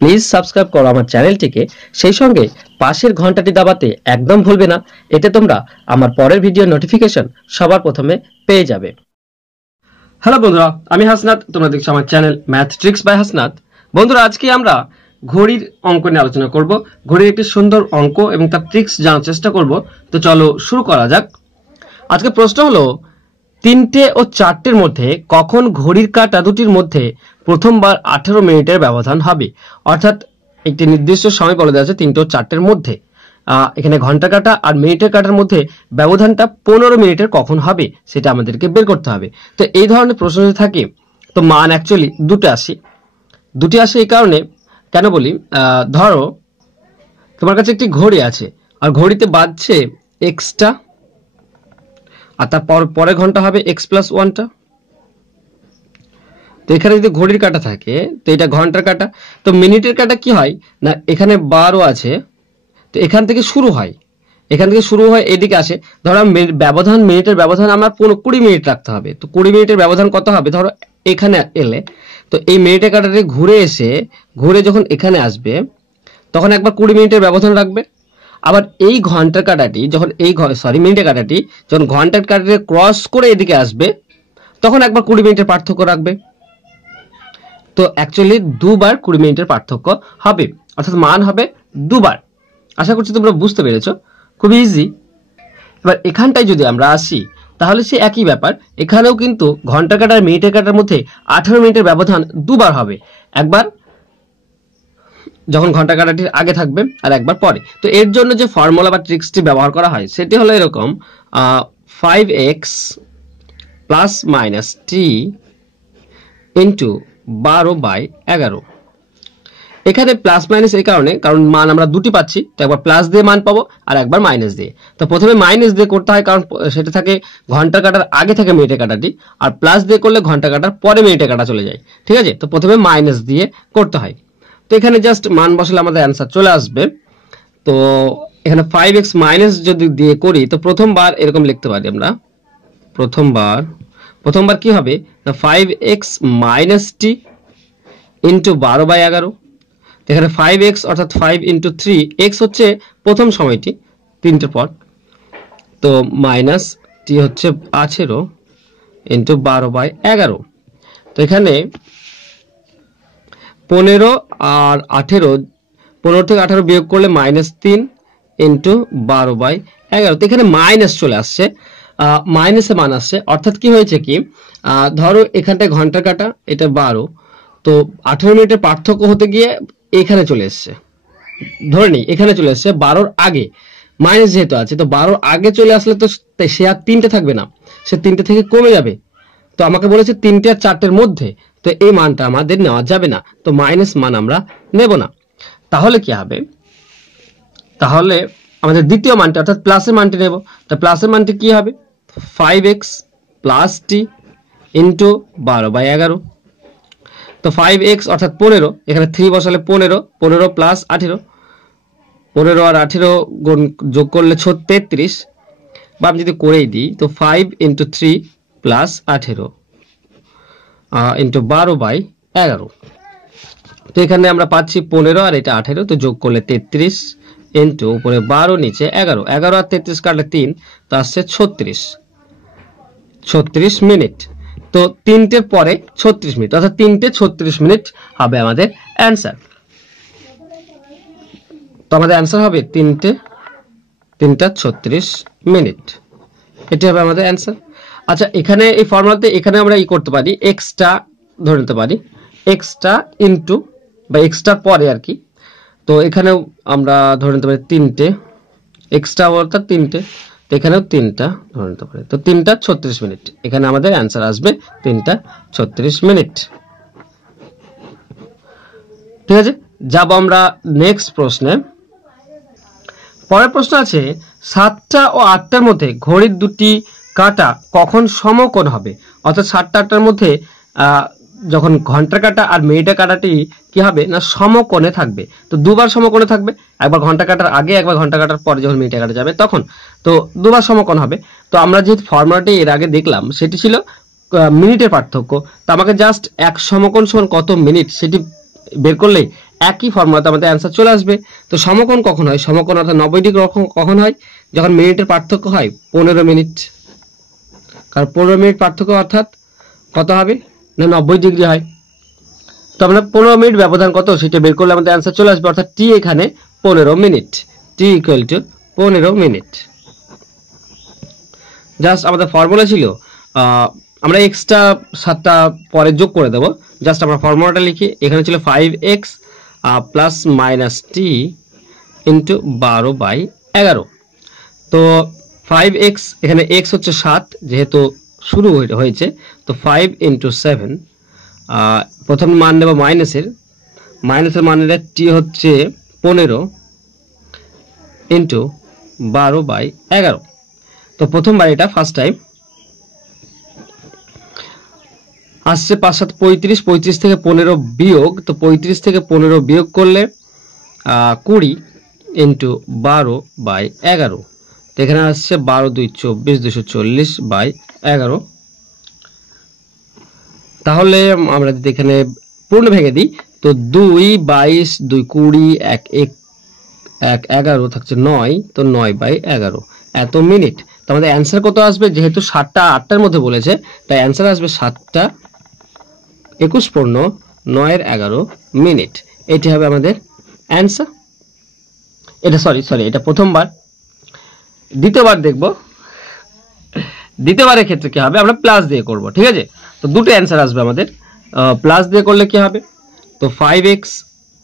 Please subscribe করো আমার চ্যানেলটিকে, সেই সঙ্গে পাশের ঘন্টাটি দাবাতে একদম ভুলবে না। এতে তোমরা আমার পরের ভিডিও নোটিফিকেশন সবার প্রথমে পেয়ে যাবে। হ্যালো বন্ধুরা, আমি হাসনাত, তোমরা দেখছো আমার channel math tricks by Hasnat. বন্ধুরা, আজকে আমরা ঘড়ির অঙ্ক নিয়ে আলোচনা করব। ঘড়ির একটি সুন্দর অঙ্ক এবং তার ট্রিক্স জানার চেষ্টা করব। তো চলো শুরু করা যাক। আজকে প্রশ্ন হলো, 3টে ও 4টের মধ্যে কখন ঘড়ির কাঁটা দুটির মধ্যে প্রথমবার 18 মিনিটের ব্যবধান হবে। অর্থাৎ একটি নির্দিষ্ট সময় বলে দেওয়া আছে 3টে ও 4টের মধ্যে। এখানে ঘন্টা কাঁটা আর মিনিটের কাঁটার মধ্যে ব্যবধানটা 15 মিনিটের কখন হবে সেটা আমাদেরকে বের করতে হবে। তো এই ধরনের প্রশ্ন যদি থাকে তো মান অ্যাকচুয়ালি দুটি আসে। এই কারণে কেন বলি, ধরো তোমার কাছে একটি ঘড়ি আছে আর ঘড়িতে বাজছে এক্সটা, আর তারপর পরে ঘন্টা হবে x+1টা। তো এখানে যদি ঘড়ির কাঁটা থাকে তো এটা ঘন্টার কাঁটা। তো মিনিটের কাঁটা কি হয় না, এখানে 12 আছে, তো এখান থেকে শুরু হয় এদিকে আসে। ধরো মিনিটের ব্যবধান আমার 20 মিনিট রাখতে হবে। তো 20 মিনিটের ব্যবধান কত হবে, ধরো এখানে এলে তো এই মিনিটের কাঁটাটি ঘুরে যখন এখানে আসবে তখন একবার 20 মিনিটের ব্যবধান রাখবে। আবার এই ঘন্টার কাঁটাটি যখন মিনিটের কাঁটাটি যখন ঘন্টার কাঁটাটি ক্রস করে এদিকে আসবে তখন একবার 20 মিনিটের পার্থক্য রাখবে। তো অ্যাকচুয়ালি দুবার 20 মিনিটের পার্থক্য হবে, অর্থাৎ মান হবে দুবার। আশা করছি তোমরা বুঝতে পেরেছো, খুব ইজি। এবার এখানটায় যদি আমরা আসি তাহলে সে একই ব্যাপার। এখানেও কিন্তু ঘন্টার কাঁটা আর মিনিটের কাঁটার মধ্যে 18 মিনিটের ব্যবধান দুবার হবে, একবার যখন ঘন্টা কাঁটাটির আগে থাকবে আর একবার পরে। তো এর জন্য যে ফর্মুলা বা ট্রিক্সটি ব্যবহার করা হয় সেটি হলো এরকম, 5x + - t * 12/11। এখানে প্লাস মাইনাস এই কারণ মান আমরা দুটি পাচ্ছি, তো একবার প্লাস দিয়ে মান পাবো আর একবার মাইনাস দিয়ে। তো প্রথমে মাইনাস দিয়ে করতে হয়, কারণ সেটা থাকে ঘন্টা কাটার আগে থাকে মিনিটের কাটাটি, আর প্লাস দিয়ে করলে ঘন্টা কাটার পরে মিনিটের কাটা চলে যায়। ঠিক আছে, তো প্রথমে মাইনাস দিয়ে করতে হয়। তো এখানে জাস্ট মান বসালে আমাদের অ্যান্সার চলে আসবে। তো এখানে 5x মাইনাস যদি দিয়ে করি তো প্রথমবার এরকম লিখতে পারি আমরা, প্রথমবার কি হবে না 5x - t * 12/11। এখানে 5x অর্থাৎ 5 × 3, x হচ্ছে প্রথম সময়টি 3টের পর, তো মাইনাস t হচ্ছে 18 × 12/11। তো এখানে 15 আর 18, 15 থেকে 18 বিয়োগ করলে -3 × 12/11। তো এখানে মাইনাস চলে আসছে, মাইনাসে মান আসছে। অর্থাৎ কি হয়েছে কি, ধরো এখানটায় ঘন্টা কাটা এটা 12, তো 18 মিনিটের পার্থক্য হতে গিয়ে এখানে চলে এসছে, ধরে নিই এখানে চলে এসছে 12র আগে। মাইনাস যেহেতু আছে তো 12র আগে চলে আসলে তো সে আর 3টে থাকবে না, সে 3টে থেকে কমে যাবে। তো আমাকে বলেছে 3টে আর 4টের মধ্যে, তো এই মানটা আমাদের নেওয়া যাবে না, তো মাইনাস মান আমরা নেব না। তাহলে কি হবে, তাহলে আমাদের দ্বিতীয় মানটা অর্থাৎ প্লাসের মানটি নেব। তো প্লাসের মানটি কি হবে, 5x + t * 12/11। তো 5x অর্থাৎ 15, এখানে 3 বসালে 15 + 18, 15 আর 18 যোগ করলে 33, বা আমি যদি করেই দিই তো 5 × 3 + 18 * 12/11। তো এখানে আমরা পাচ্ছি 15 আর এটা 18, তো যোগ করলে 33 ইন্টু উপরে 12 নিচে 11, 11 আর 33 কাটলে 3, তো আসছে 36 মিনিট। তো 3টের পরে 36 মিনিট, অর্থাৎ 3টে 36 মিনিট হবে আমাদের অ্যান্সার। তো আমাদের অ্যান্সার হবে 3টা 36 মিনিট, এটি হবে আমাদের অ্যান্সার। আচ্ছা, এখানে এই ফর্মুলাতে এখানে আমরা করতে পারি, এক্সটা ধরে নিতে পারি, এক্সটা ইন্টু বা এক্সটার পরে আর কি। তো এখানেও আমরা ধরে নিতে পারি 3টে, এক্সট্রা অর্থাৎ 3টে, তো এখানেও 3টা ধরে নিতে পারি। তো 3টা 36 মিনিট, এখানে আমাদের অ্যান্সার আসবে 3টা 36 মিনিট। ঠিক আছে, যাব আমরা নেক্সট প্রশ্নে। পরের প্রশ্ন আছে, 7টা ও 8টার মধ্যে ঘড়ির দুটি কাঁটা কখন সমকোণ হবে। অর্থাৎ 7টা 8টার মধ্যে যখন ঘন্টার কাঁটা আর মিনিটের কাঁটাটি কি হবে না সমকোণে থাকবে। তো দুবার সমকোণে থাকবে, একবার ঘন্টা কাটার আগে একবার ঘন্টা কাটার পরে যখন মিনিটের কাটা যাবে তখন, তো দুবার সমকোণ হবে। তো আমরা যেহেতু ফর্মুলাটি এর আগে দেখলাম সেটি ছিল মিনিটের পার্থক্য, তো আমাকে জাস্ট এক সমকোণ সমান কত মিনিট সেটি বের করলেই একই ফর্মুলাতে আমাদের অ্যান্সার চলে আসবে। তো সমকোণ কখন হয়? সমকোণ অর্থাৎ 90 ডিগ্রি কখন হয়? যখন মিনিটের পার্থক্য হয় 15 মিনিট। কারণ 15 মিনিট পার্থক্য অর্থাৎ কত হবে না 90 ডিগ্রি হয়। তো আমরা 15 মিনিট ব্যবধান কত সেটা বের করলে আমাদের অ্যান্সার চলে আসবে, অর্থাৎ টি এখানে 15 minute, T equal to 15 minute. Just আমাদের ফর্মুলা ছিল আমরা এক্সট্রা 7টা পরে যোগ করে দেব। জাস্ট আমরা ফর্মুলাটা লিখি, এখানে ছিল 5x প্লাস মাইনাস টি ইন্টু 12/11। তো 5x এখানে x হচ্ছে 7 যেহেতু শুরু হয়েছে, তো 5 ইন্টু 7, প্রথম মান নেব মাইনাসের মান নিলে টি হচ্ছে 15 ইন্টু 12/11। তো প্রথমবার এটা ফার্স্ট টাইম আসছে 5 7 35, 35 থেকে 15 বিয়োগ, তো 35 থেকে 15 বিয়োগ করলে 20 ইন্টু 12/11। তো এখানে আসছে 12 2 24, 240/11। তাহলে আমরা যদি এখানে পূর্ণ ভেঙে দিই, তো 2 22 2 20 1 1 1 11 থাকছে 9, তো 9/11 এত মিনিট। তো আমাদের অ্যান্সার কত আসবে? যেহেতু 7টা 8টার মধ্যে বলেছে, তাই অ্যান্সার আসবে 7টা 21 পূর্ণ 9/11 মিনিট। এটি হবে আমাদের অ্যান্সার। এটা সরি এটা প্রথমবার। দ্বিতীয়বার দেখব, দ্বিতীয়বারের ক্ষেত্রে কি হবে, আমরা প্লাস দিয়ে করব, ঠিক আছে? তো দুটো অ্যান্সার আসবে আমাদের। প্লাস দিয়ে করলে কি হবে, তো 5x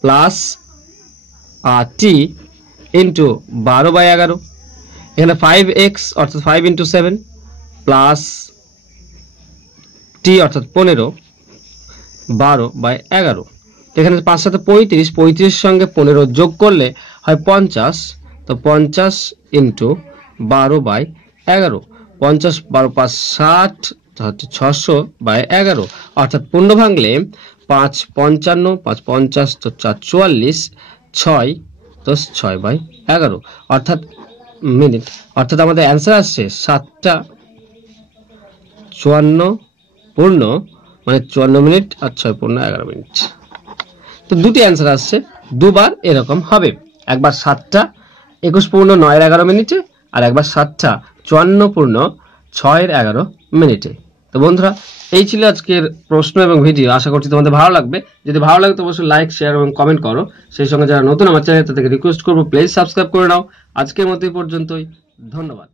প্লাস টি ইন্টু 12/11, এখানে 5x অর্থাৎ 5 ইন্টু 7 প্লাস টি অর্থাৎ 15 12/11। এখানে 5 7 35, 35 সঙ্গে 15 যোগ করলে হয় 50, তো 50 ইন্টু 12/11, 50 12 5 60 হচ্ছে 600/11, অর্থাৎ পূর্ণ ভাঙলে 5 55, 5 50 তো 4 44, 6 তো 6/11 অর্থাৎ মিনিট। অর্থাৎ আমাদের অ্যান্সার আসছে 7টা 54 পূর্ণ মানে 54 মিনিট আর 6 পূর্ণ 11 মিনিট। তো দুটি অ্যান্সার আসছে, দুবার এরকম হবে, একবার 7টা 21 পূর্ণ 9/11 মিনিটে, আর একবার 7টা 54 পূর্ণ 6/11 মিনিটে। তো বন্ধুরা, এই ছিল আজকের প্রশ্ন এবং ভিডিও। আশা করছি তোমাদের ভালো লাগবে। যদি ভালো লাগে তো অবশ্যই লাইক, শেয়ার এবং কমেন্ট করো। সেই সঙ্গে যারা নতুন আমার চ্যানেল তাদেরকে রিকোয়েস্ট করবো প্লিজ সাবস্ক্রাইব করে নাও। আজকের মতো এই পর্যন্তই, ধন্যবাদ।